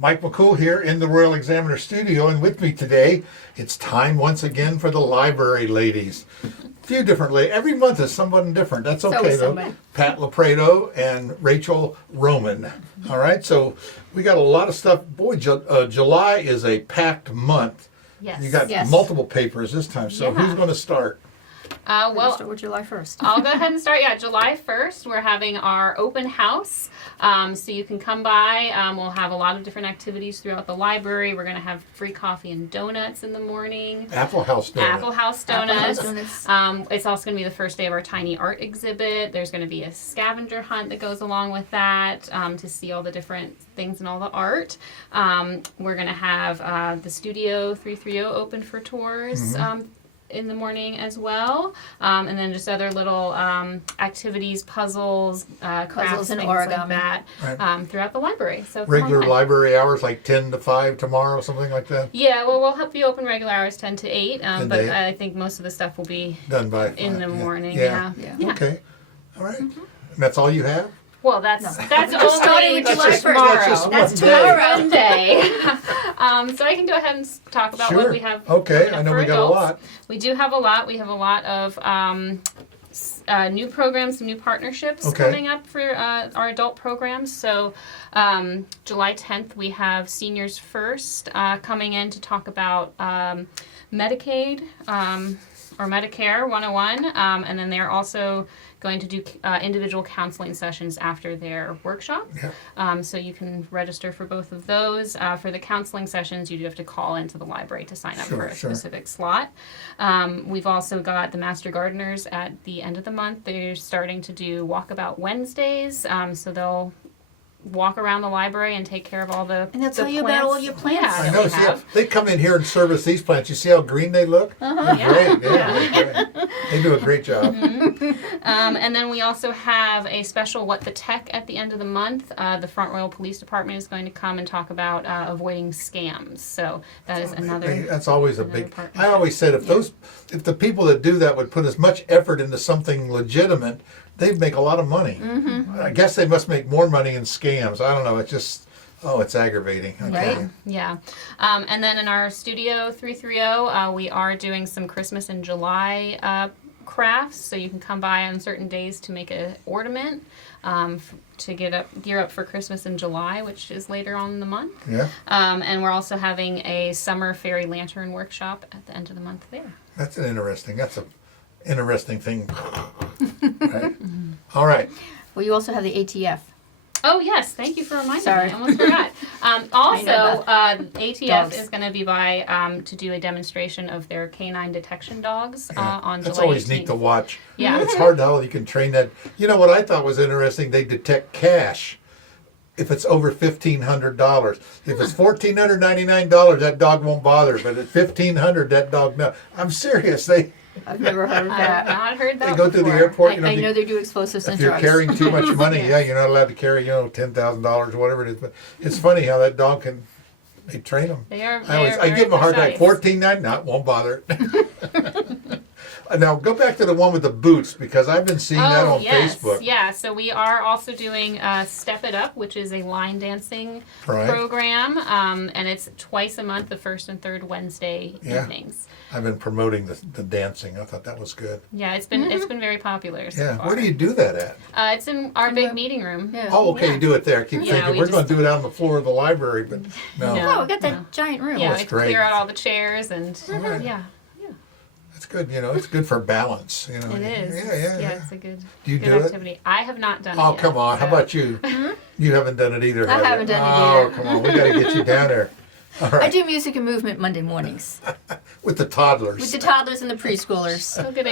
Mike McCool here in the Royal Examiner studio, and with me today, it's time once again for the library ladies. A few different ladies. Every month is someone different. That's okay though. Somebody. Pat Lopredo and Rachel Roman. All right, so we got a lot of stuff. Boy, July is a packed month. Yes. You got Yes. multiple papers this time, so Yeah. who's going to start? Well, Start with July 1st. I'll go ahead and start. Yeah, July 1st, we're having our open house. So you can come by. We'll have a lot of different activities throughout the library. We're going to have free coffee and donuts in the morning. Apple House Donut. Apple House Apple House donuts. donuts. It's also going to be the first day of our tiny art exhibit. There's going to be a scavenger hunt that goes along with that to see all the different things and all the art. We're going to have the Studio 330 open for tours. In the morning as well, and then just other little activities, puzzles, crafts, and things like origami. that Right. throughout the library. So come Regular on by. library hours like 10 to 5 tomorrow, something like that? Yeah, well, we'll help you open regular hours 10 to 8, 10 to but 8. I think most of the stuff will be Done by in 5, the yeah. morning. Yeah. Yeah. Okay. All right. And that's all you have? Well, that's Starting only with July just- 1st. that's just tomorrow. one day. One day. So I can go ahead and talk about Sure. what we have. Okay, coming up I know for we got a adults. lot. We do have a lot. We have a lot of new programs, some new partnerships Okay. coming up for our adult programs. So July 10th, we have Seniors First coming in to talk about Medicaid or Medicare 101. And then they're also going to do individual counseling sessions after their workshop. Yeah. So you can register for both of those. For the counseling sessions, you do have to call into the library to sign up Sure, for a sure. specific slot. We've also got the Master Gardeners at the end of the month. They're starting to do Walkabout Wednesdays. So they'll walk around the library and take care of all the And they'll tell the you about all your plants. Yeah, I that know. we See, have. they come in here and service these plants. You see how green they look? Uh-huh. They're great. Yeah, they're great. They do a great job. And then we also have a special What the Tech at the end of the month. The Front Royal Police Department is going to come and talk about avoiding scams. So that is another. That's always a another big. part. I always said if the people that do that would put as much effort into something legitimate, they'd make a lot of money. I guess they must make more money in scams. I don't know. It's just, it's aggravating. I tell Right. you. Yeah. And then in our Studio 330, we are doing some Christmas in July crafts. So you can come by on certain days to make an ornament to gear up for Christmas in July, which is later on in the month. Yeah. And we're also having a summer fairy lantern workshop at the end of the month there. That's an interesting thing. Right? All right. Well, you also have the ATF. Oh yes, thank you for reminding Sorry. me. I almost forgot. Also, ATF dogs. is going to be by to do a demonstration of their canine detection dogs on That's July always 18th. neat to watch. Yeah. It's hard how you can train that. You know what I thought was interesting? They detect cash if it's over $1,500. If it's $1,499, that dog won't bother. But at $1,500, that dog no. I'm serious. I've never heard of I have that. not heard that They go through the before. airport. I know they do explosives If and you're drugs. carrying too much money, yeah, you're not allowed to carry, $10,000 or whatever it is. But it's funny how that dog can. They train them. They are. I give them a hard time. $14.99, no, won't bother. Now go back to the one with the boots because I've been seeing that on Facebook. Yeah, so we are also doing Step It Up, which is a line dancing Right. program, and it's twice a month, the first and third Wednesday Yeah. evenings. I've been promoting the dancing. I thought that was good. Yeah, it's been very popular so Yeah. far. Where do you do that at? It's in our big meeting room. Yeah. Oh, okay, Yeah. you do it there. I keep Yeah, thinking we we're going just- to do it out on the floor of the library, but no. No. Oh, we got that No. giant room. Yeah, that's we have to great. clear out all the chairs and Right. yeah. It's good. It's good for balance. It is. Yeah. It's a good, Do you good do it? activity. I have not done it Oh, yet. come on. How so- about you? You haven't done it either. I have you? haven't done it Oh, either. come on. We got to get you down there. All I right. do music and movement Monday mornings With the toddlers. with the toddlers and the preschoolers. So good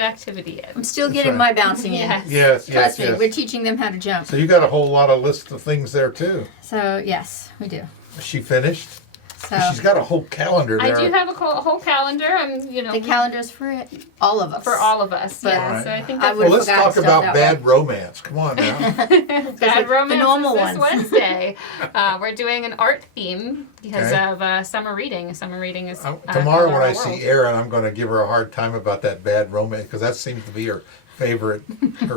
activity in. I'm still That's getting right. my bouncing in. Yes. Yes, Trust yes, me, we're yes. teaching them how to jump. So you got a whole lot of list of things there too. So yes, we do. Is she finished? So She's got a whole calendar I there. do have a whole calendar. the calendar's for all of us. for all of us. But- Yeah. Alright. So I think I that's would- Well, let's forgot talk stuff about that bad romance. Come on now. Bad romance the normal is this ones. Wednesday. We're doing an art theme because Okay. of summer reading. Summer reading is Tomorrow when our I world. see Erin, I'm going to give her a hard time about that bad romance because that seems to be her her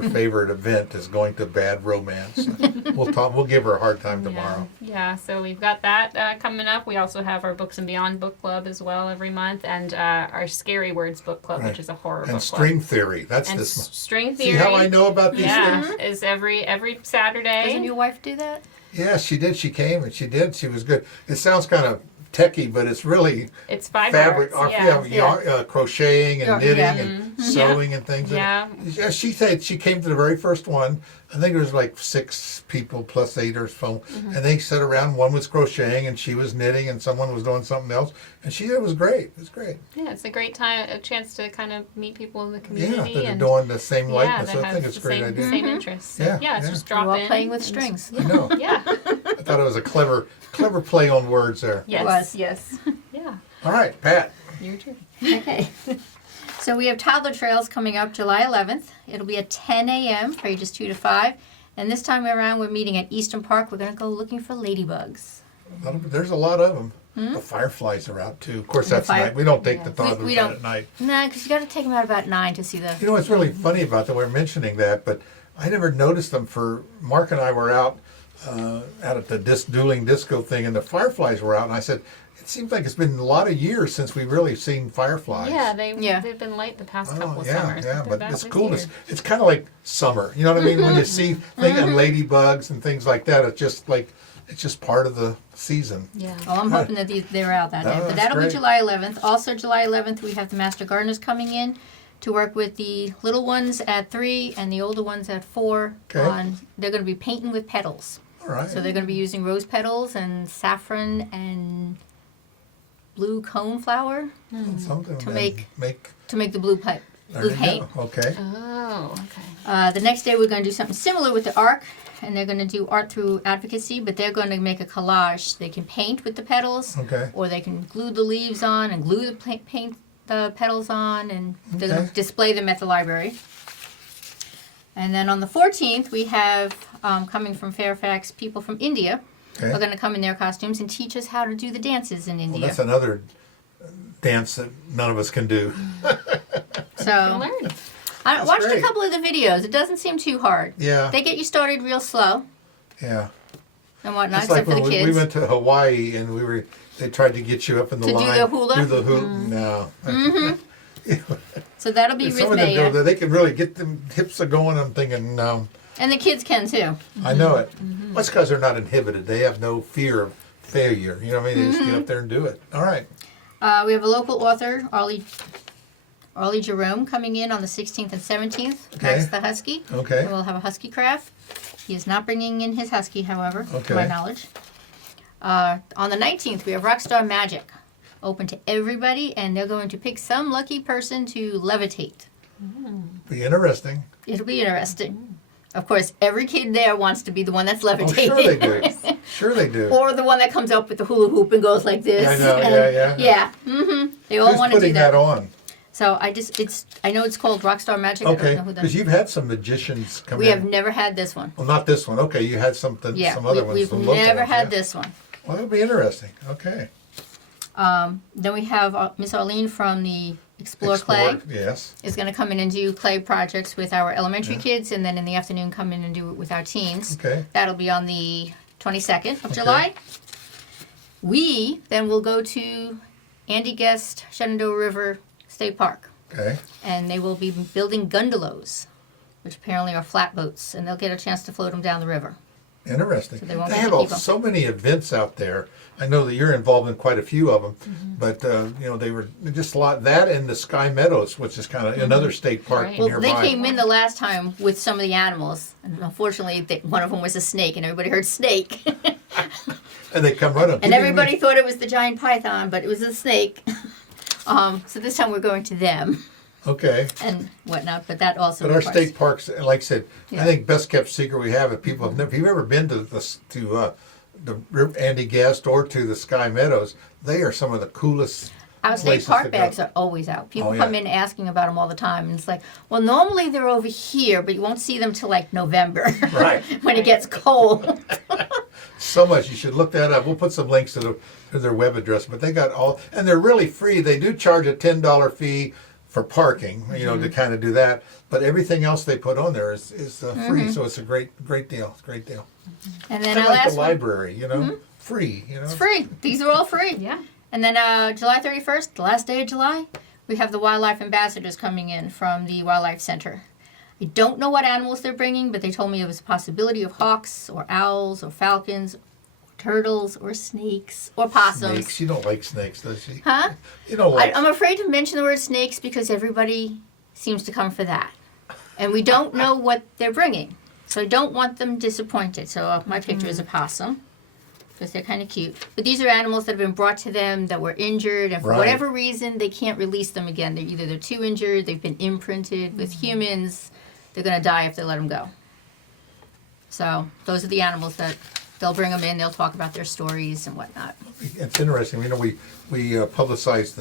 favorite event is going to Bad Romance. We'll give her a hard time tomorrow. Yeah, so we've got that coming up. We also have our Books and Beyond book club as well every month, and our Scary Words book club, Right. which is a horror And book string club. theory. That's And this. string theory. See how I know about these things? Is every Saturday. Doesn't your wife do that? Yeah, she did. She came and she did. She was good. It sounds kind of techie, but it's really It's 5 fabric, arts. Yeah. crocheting and knitting Yeah. and sewing and things. Yeah. Yeah, she said she came to the very first one. I think there was like 6 people plus 8 or so, and they sat around. One was crocheting and she was knitting, and someone was doing something else. And it was great. It was great. Yeah, it's a great time, a chance to kind of meet people in the Yeah, community that are and doing the same likeness. that I think have it's a the great same, idea. same interests. So, Yeah, it's yeah. just drop We're all in. playing with and- strings. I know. Yeah. I thought it was a clever play on words there. Yes. was. Yes. Yeah. All right, Pat. Your turn. Okay. So we have toddler trails coming up July 11th. It'll be at 10 a.m. for ages 2 to 5. And this time around, we're meeting at Eastern Park. We're going to go looking for ladybugs. There's a lot of them. The fireflies are out too. Of course, that's fire- night. We don't take the toddlers We out don't- at night. Nah, because you got to take them out about 9 to see the... You know what's really funny about that? We're mentioning that, but I never noticed them. Mark and I were out at the dueling disco thing, and the fireflies were out, and I said, it seems like it's been a lot of years since we've really seen fireflies. Yeah, Yeah. they've been late the past Oh, couple of yeah, summers. yeah, They're but about it's this cool. year. It's kind of like summer. You know what I mean? When you see things and ladybugs and things like that, it's just part of the season. Yeah. Well, I'm hoping that they're out that day. Oh, But that's that'll great. be July 11th. Also, July 11th, we have the Master Gardeners coming in to work with the little ones at 3 and the older ones at 4. Okay. They're going to be painting with petals. All right. So they're going to be using rose petals and saffron and blue cone flower Something to and make the blue there blue you paint. go. Okay. Oh, okay. The next day we're going to do something similar with the ARC, and they're going to do art through advocacy, but they're going to make a collage. They can paint with the petals, Okay. or they can glue the leaves on and glue the paint the petals on, and they're going Okay. to display them at the library. And then on the 14th, we have, coming from Fairfax, people from India Okay. are going to come in their costumes and teach us how to do the dances in Well, India. that's another dance that none of us can do. So You'll learn. I That's watched great. a couple of the videos. It doesn't seem too hard. Yeah. They get you started real slow Yeah. and whatnot, It's like except for when the we kids. went to Hawaii and they tried to get you up in the To do line. the hula? Do the hula. No. So that'll be Some with of them go Maya. there, they can really get them hips a going. I'm thinking, no, And the kids can too. I know it. That's because they're not inhibited. They have no fear of failure. You know what I mean? They just get up there and do it. All right. We have a local author, Arlie Jerome, coming in on the 16th and 17th. Okay. Max the Husky. Okay. We'll have a husky craft. He is not bringing in his husky, however, to my Okay. knowledge. On the 19th, we have Rockstar Magic, open to everybody, and they're going to pick some lucky person to levitate. Be interesting. It'll be interesting. Of course, every kid there wants to be the one that's Oh, levitating. sure they do. Sure they do. Or the one that comes up with the hula hoop and goes like this. I know, And- yeah. They all Who's want to do putting that on? So I know it's called Rockstar Magic. I Okay, don't know who because that. you've had some magicians come We in. have never had this one. Well, not this one. Okay, you had some other ones. We've some local never ones, had yeah. this one. Well, that'll be interesting. Okay. Then we have Miss Arlene from the Explore Clay Yes. is going to come in and do clay projects with our elementary Yeah. kids, and then in the afternoon come in and do it with our teens. Okay. That'll be on the 22nd of Okay. July. We then will go to Andy Guest Shenandoah River State Park, Okay. and they will be building gondolas, which apparently are flatboats, and they'll get a chance to float them down the river. Interesting. So they won't They get have to keep 'em. so many events out there. I know that you're involved in quite a few of them, Mm-hmm. but they were just a lot. That and the Sky Meadows, which is kind of another state park Right. Well, nearby. they came in the last time with some of the animals, and unfortunately, one of them was a snake, and everybody heard snake, and they come running. and everybody thought it was the giant python, but it was a snake. So this time we're going to them Okay. and whatnot, but that also. But our requires- state parks, like I said, Yeah. I think best kept secret we have. If people have never, if you've ever been to the Andy Guest or to the Sky Meadows, they are some of the coolest. Our state places to park go. bags are always out. People Oh, yeah. come in asking about them all the time, and it's like, well, normally they're over here, but you won't see them till like November, Right. when it gets cold. So much. You should look that up. We'll put some links to their web address. But they got all, and they're really free. They do charge a $10 fee for parking, to kind of do that. But everything else they put on there is free, so it's a great deal. It's a great deal. And then Kind our of like last the library, free. It's free. These are all free. Yeah. And then July 31st, the last day of July, we have the wildlife ambassadors coming in from the Wildlife Center. I don't know what animals they're bringing, but they told me it was a possibility of hawks or owls or falcons, turtles or snakes or possums. Snakes. You don't like snakes, does she? Huh? You don't like. I'm afraid to mention the word snakes because everybody seems to come for that. And we don't know what they're bringing. So I don't want them disappointed. So my picture is a possum because they're kind of cute. But these are animals that have been brought to them that were injured, and for Right. whatever reason, they can't release them again. They're too injured, they've been imprinted with humans. They're going to die if they let them go. So those are the animals that they'll bring them in. They'll talk about their stories and whatnot. It's interesting. We publicize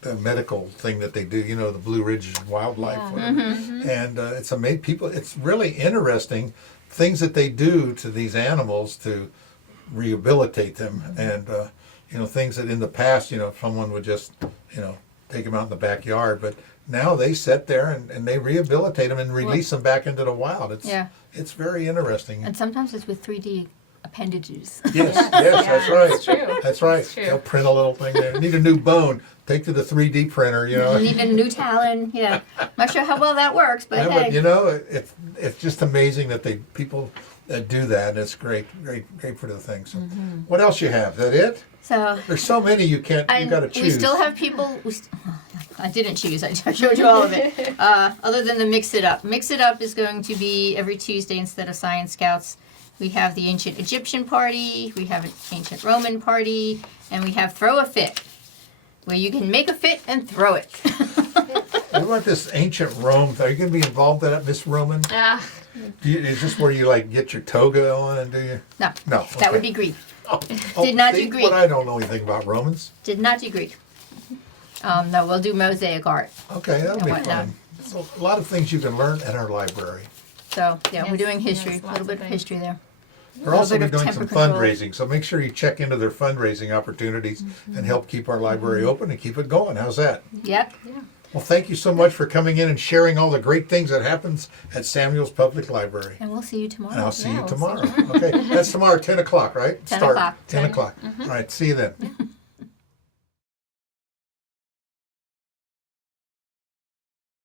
the medical thing that they do. The Blue Ridge Wildlife, and it's amazing. People. It's really interesting things that they do to these animals to rehabilitate them, and things that in the past, someone would just take them out in the backyard, but now they sit there and they rehabilitate them and release them back into the wild. It's very interesting. And sometimes it's with 3D appendages. Yes, that's right. It's true. That's right. It's true. They'll print a little thing there. Need a new bone. Take to the 3D printer, You need a new talon. Yeah. Not sure how well that works, but Yeah, hey. but it's just amazing that people that do that. And it's great for the thing. So, what else you have? Is that it? So There's so many you got to choose. we still have people. I didn't choose. I showed you all of it. Other than the Mix It Up. Mix It Up is going to be every Tuesday instead of Science Scouts. We have the ancient Egyptian party. We have an ancient Roman party, and we have Throw a Fit, where you can make a fit and throw it. What about this ancient Rome? Are you going to be involved in that, Miss Roman? Is this where you get your toga on and do you? No. No. That would be Greek. Oh, Did not see, do Greek. But I don't know anything about Romans. Did not do Greek. No, we'll do mosaic art. Okay, that'll And be whatnot. fun. So a lot of things you can learn at our library. So yeah, we're Yes, doing history. yes, A lots little of bit of things. history there. We're also bit of doing some temper control. fundraising, so make sure you check into their fundraising opportunities and help keep our library open and keep it going. How's that? Yep. Well, thank you so much for coming in and sharing all the great things that happens at Samuel's Public Library. And we'll see you tomorrow. And I'll see you we'll see tomorrow. Okay, that's tomorrow, 10 o'clock, right? 10 Start. o'clock. 10 o'clock. All right, see you then.